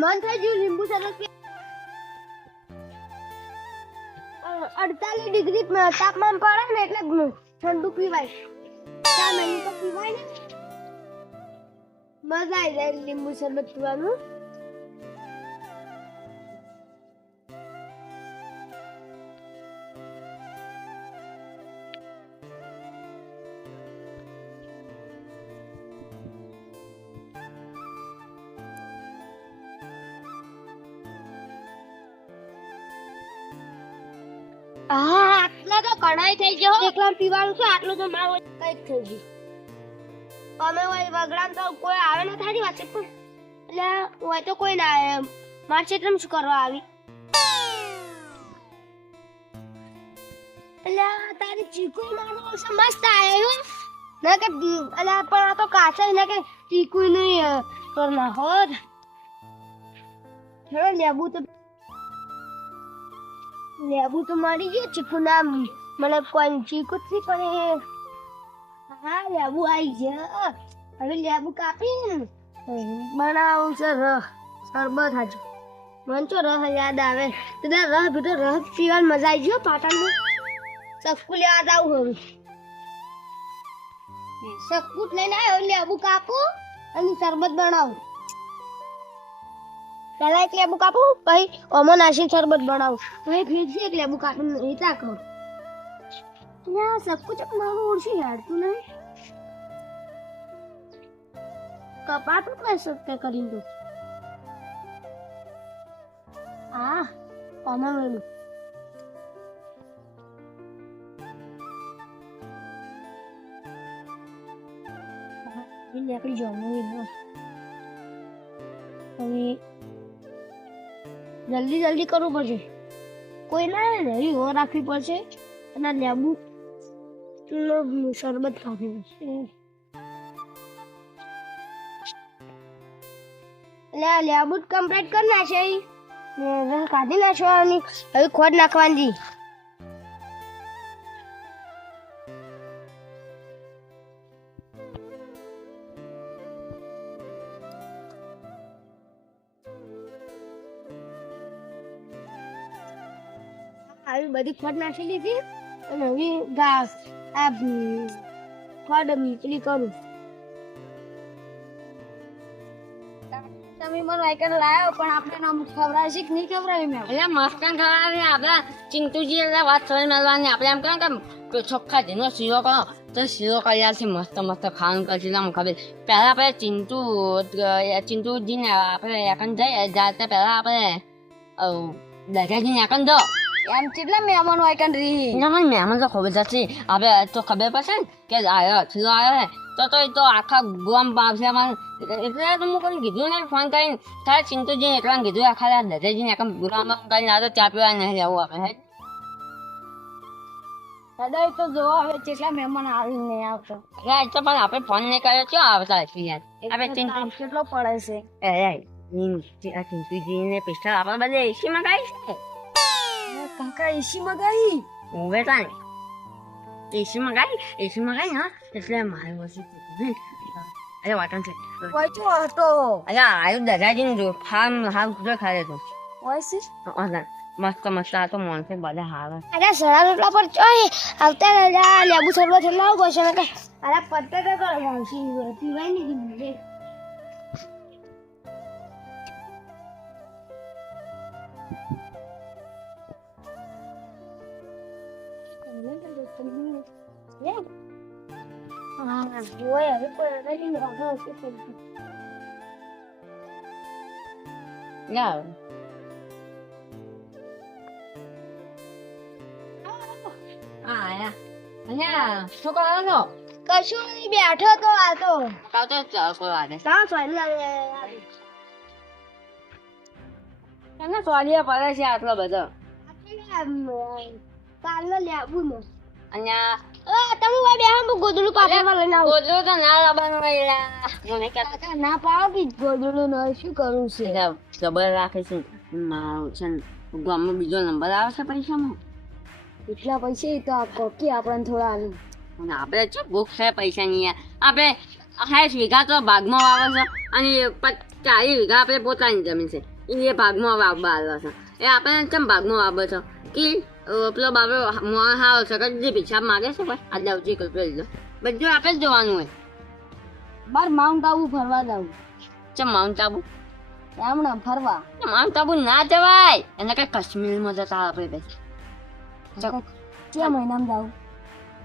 મન થઈ ગયું લીંબુ શરબત 48 ડિગ્રી તાપમાન પડે ને એટલે ઠંડુ પીવાય. ચા નહીં તો પીવાય ને. મજા આવી જાય લીંબુ શરબત પીવાનું. આટલા તો કઢાઈ થઈ ગયો. એકલા પીવાનું છે આટલું તો મારું કઈક થઈ ગયું. અમે હોય વગડામ તો કોઈ આવે ના થારી વાત પણ એટલે હોય તો કોઈ ના આવે. માર ક્ષેત્રમાં શું કરવા આવી? એટલે તારી ચીકુ મારો મસ્ત આવ્યો ના કે એટલે પણ આ તો કાચા ના કે ચીકુ નહીં કર ના હોત. લેબુ તો મરી ગયો. ચીકુ ના મને કોઈ ચીકુ જ નહીં પણ હા લેબુ આવી ગયા. હવે લેબુ કાપી બનાવું છે શરબત. હાજુ મને તો રસ યાદ આવે. રસ બીજો રસ પીવાની મજા આવી ગયો. પાટણમાં સકુ લેવા જાવ. હવે સકુટ લઈને આવ્યો. લેબુ કાપું અને શરબત બનાવું. પહેલા એક લેબુ કાપું પછી ઓમો નાસી શરબત બનાવું. પછી ફીરથી એક લેબુ કાપીને એ રાખું. સબકુછ મારું ઓળખી યાડતું નહીં. કપાટું કઈ શકતે કરીને તું હા ઓમો વેલું નીકળી જવાનું. હવે જલ્દી જલ્દી કરવું પડશે. કોઈ ના નહીં હો રાખવી પડશે. અને લેબુ શરબત ખાવી પડશે. લેબુ કમ્પ્લીટ કરી નાખે. રસ કાઢી નાખવાની. હવે ખોટ નાખવાની. આવી બધી ખોટ નાખી લીધી અને હવે ઘાસ આ ખોટ પેલી કરું. તમે મને વાયકર લાવ્યો પણ આપણે નામ ખવડાવે છે કે નહીં ખવડાવી? મેં એટલે મસ્કાન ખવડાવી. આપણા ચિંતુજી એટલે વાત કરી મળવાની. આપણે એમ કહે કે ચોખ્ખા જેનો શીરો કરો તો શીરો કર્યાથી મસ્ત મસ્ત ખાવાનું કરશે. આમ ખબર પહેલાં આપણે ચિંતુજીને આપણે એકન જઈએ જાતે પહેલાં આપણે દગાજીને એકન દો એમ કેટલા મહેમાનો આઈકન રહી. ના મને મહેમાન તો ખબર જશે. હવે તો ખબર પડશે ને કે આવ્યો થયો આવ્યો તો એ તો આખા ગોમ પાવશે. એટલે તો હું કોઈ કીધું ને ફોન કરીને તારે ચિંતુજી એકલા કીધું આખા દજાજીને એકમ ગુરામાં કરીને આ તો ચા પીવા નહીં જવું આપણે. દાદા તો જોવા હવે કેટલા મહેમાન આવી નહીં આવતો. એટલે તો પણ આપણે ફોન નહીં કર્યો ચો આવતા હશે યાર. આપણે ચિંતુ કેટલો પડે છે. ચિંતુજીને પિસ્તોલ આપણે બધે એસી મંગાવી છે. કાકા એસી મગાવી હવે તાને એસી મગાવી હા. એટલે મારે વસ્તુ અરે વાટણ છે કોઈ તો હતો. અરે આયુ દાદાજી જો ફાર્મ હાલ કુદર ખાય તો હોય છે. મસ્ત મસ્ત આ તો મોનસે બધા હાવે. અરે સડા રોટલા પર ચોય આવતા રાજા લેબુ શરબત લાવ ગોશે ને કે અરે પત્તા તો કર વાંસી પીવાય નહીં. કશું નહીં બેઠો તો આ તો સોલિયા પડે છે આટલો બધો. કાલનો લેબુ નો અહીંયા તમે ભાઈ બે હું ગોદડું પાપડમાં લઈને આવું. ગોદડું તો ના લાવવાનું મને કાકા ના પાવ કે ગોદડું ન શું કરું છે. ખબર રાખે છે મારું છે ને ગામમાં બીજો નંબર આવે છે પૈસામાં. એટલા પૈસા તો આ કોકી આપણને થોડા આલું. અને આપણે છે ભૂખ છે પૈસાની યાર. આપણે 28 વીઘા તો ભાગમાં વાવે છે અને 40 વીઘા આપણે પોતાની જમીન છે એ ભાગમાં વાવવા આવ્યો છે એ આપણે કેમ ભાગમાં વાવે છે કે પેલો બાબો હાવ છે કે જે પિછાબ માગે છે ભાઈ આજે આવજી કલ્પે લીધો બધું આપણે જ જોવાનું હોય બાર માઉન્ટ આબુ ફરવા જવું ચમ માઉન્ટ આબુ હમણાં ફરવા માઉન્ટ આબુ ના જવાય એને કઈ કાશ્મીરમાં જતા આપણે ભાઈ કે મહિનામાં જાવું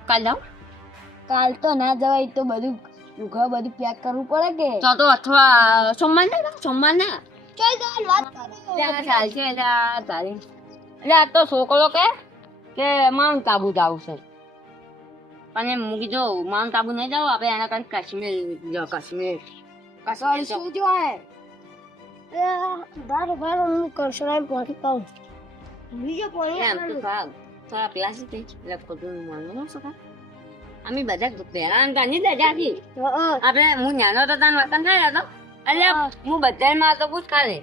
કાલ જાવ કાલ તો ના જવાય તો બધું ઘર બધું પેક કરવું પડે કે તો અથવા સોમવાર ના ચાલ ચાલ વાત કરો ચાલશે એટલે તારી એટલે આ તો છોકરો કે માઉન્ટ આબુ જાવ છે પણ એમ મૂકી જો માઉન્ટ આબુ નહીં જાવ આપણે એના કારણે કાશ્મીર જો કાશ્મીર શું જો હે બાર હું કરશરાઈ પહોંચી પાઉં બીજો એમ તો પાણી થોડા પેલા છે એટલે ખોટું માનવું ન શકાય અમે બધા પહેલા ગાંધી દાદાથી આપણે હું નાનો તો તાન વતન થાય હતો એટલે હું બધામાં તો પૂછ ખાલે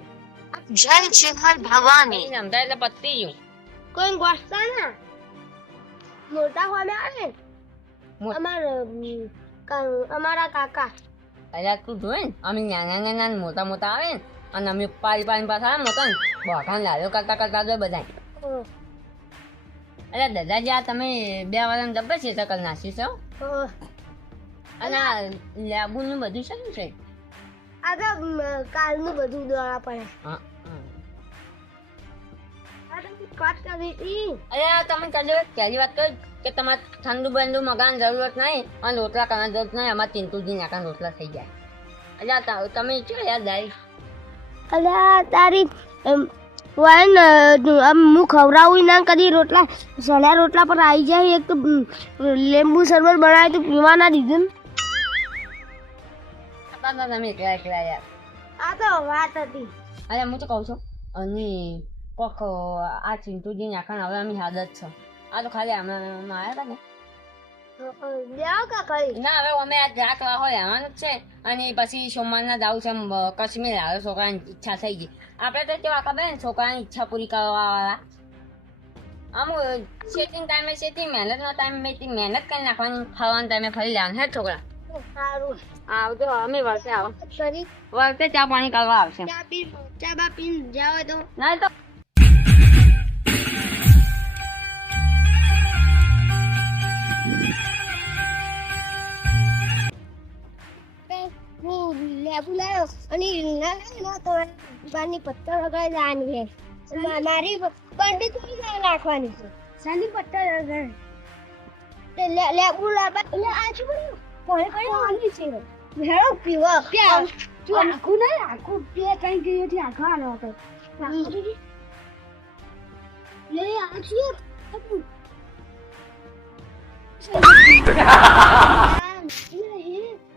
જય ચિહલ ભવાની સમજાય એટલે પતી ગયું કોઈ ગોસ્તા ના મોટા હોમે આવે અમારા કાકા એટલે તું જોઈ ને અમે નાના મોટા મોટા આવે ને અને અમે પાડી પાછા આવે મોટા ને બોખાન લાવ્યો કરતા જોઈ બધા એટલે દાદાજી આ તમે 2 વાળાને ડબ્બે છે ચકલ નાસી છો અને આ લેબુનું બધું શું છે આ તો કાલનું બધું દોડા પડે હા વાત કરી હતી અરે તમે પહેલી વાત કરી કે તમારે ઠંડુ બંડુ મગાની જરૂરત નહીં અને રોટલા કરવાની જરૂરત નહીં અમારે તીનતુજી નાખા રોટલા થઈ જાય એટલે તમે શું યાદ આવી અલ્યા તારી વાન હું ખવડાવું ના કદી રોટલા સળ્યા રોટલા પર આવી જાય એક તો લીંબુ શરબત બનાવે તો પીવા ના દીધું તમે એકલા યાર આ તો વાત હતી અરે હું તો કહું છું અને કોક આ ચિંતુજી નાખા હવે અમે હાદત છે આ તો ખાલી હમણાં આવ્યા હતા ને જાઓ કાકા ના હવે અમે આ રાખવા હોય આવવાનું જ છે અને પછી સોમવારના જાવું છે કાશ્મીર આવે છોકરાની ઈચ્છા થઈ ગઈ આપણે તો કેવા ખબર ને છોકરાની ઈચ્છા પૂરી કરવા વાળા આમ સેટિંગ ટાઈમે સેટિંગ મહેનતનો ટાઈમ મહેનત કરી નાખવાની ખાવાના ટાઈમે ફરી લેવાનું હે છોકરા સારું આવજો અમે વળતે આવો સરી વળતે ચા પાણી કરવા આવશે ચા બા પીને જાવ તો ના તો લેબુ લાવ્યો અને ના તો બારની પત્તા વગાડી લાવવાની છે મારી પંડિત નાખવાની છે સાની પત્તા વગાડી લેબુ લાવવા એટલે આજુ બધું કોણે વાની છે ભેળો પીવા પ્યા તું આખું નહીં આખું બે ત્રણ કિલોથી આખો આનો હતો લે આજુ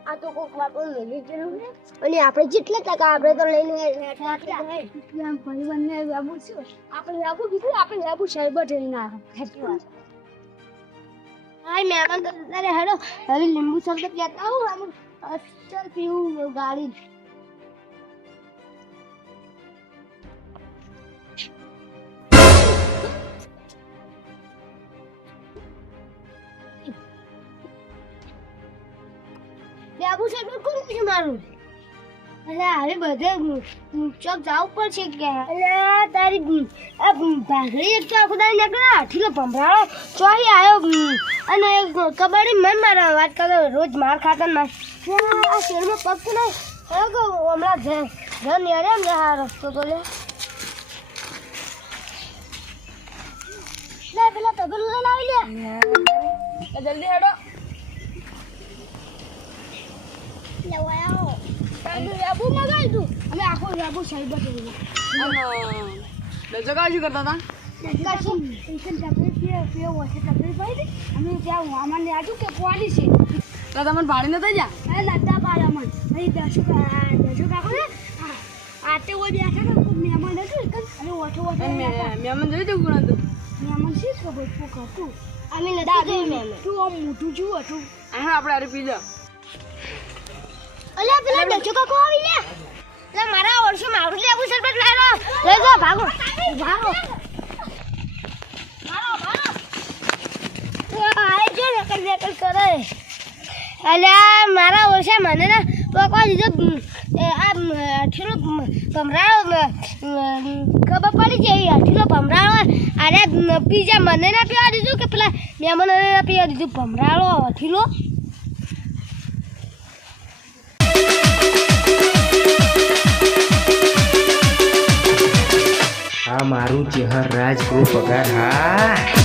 આ તો કોક વાતો લઈ ગયેલું ને અને આપણે જેટલા ટકા આપણે તો લઈને ભાઈ બંને લેબુ છે આપણે લેબુ કીધું આપણે લેબુ શરબત લઈને સાચી વાત હાય મહેમાન તો તારે હેડો હવે લીંબુ શરબત લેતા આવું આમ અસ્તર પીવું ગાડી લેબુ શરબત કોણ છે મારું અલે હવે બધે ચોક જવું પડશે કે અલે તારી આ ભાગડી એક તો આખો દાડી નીકળ્યા હાથીલો ભંભરાળો ચોહી આવ્યો અને કબડ્ડી મન મારા વાત કરો રોજ માર ખાતા ના આ શેરમાં પગ તો નહીં હમણાં ઘર નેડે એમ આ રસ્તો તો લે પેલા તબેલું લઈને આવી લે જલ્દી હેડો લેબુ મગાવી તું અમે આખો લેબુ શરબત દર્શકો શું કરતા હતા અમે ત્યાં વામન આટું કે પોલી છે તો તમને ભાડે નતા જા નતા પાડે મને દર્શક કાકો ને આતે ઓય બેઠા ને મહેમાન હતું અને ઓછો મહેમાન જોઈ જવું હતું મહેમાન શી ખબર શું કરતું અમે નતા જોયું તું આમ મોટું જુઓ હતું હા આપણે અરે પીઝા અલ્યા પેલા ડચો કાકો આવી લે લે મારા વર્ષો મારું લેબુ શરબત લાવ્યો લઈ જા ભાગો આય જો નકલ કરે અલ્યા મારા વર્ષે મને ને પકવા દીધો આ અઠીલો ભમરાળો ખબર પડી જાય અઠીલો ભમરાળો અરે પીઝા મને ના પીવા દીધું કે પેલા મહેમાનો ના પીવા દીધું ભમરાળો અઠીલો આ મારું ચહેર રાજ ગૃહ પગાર હા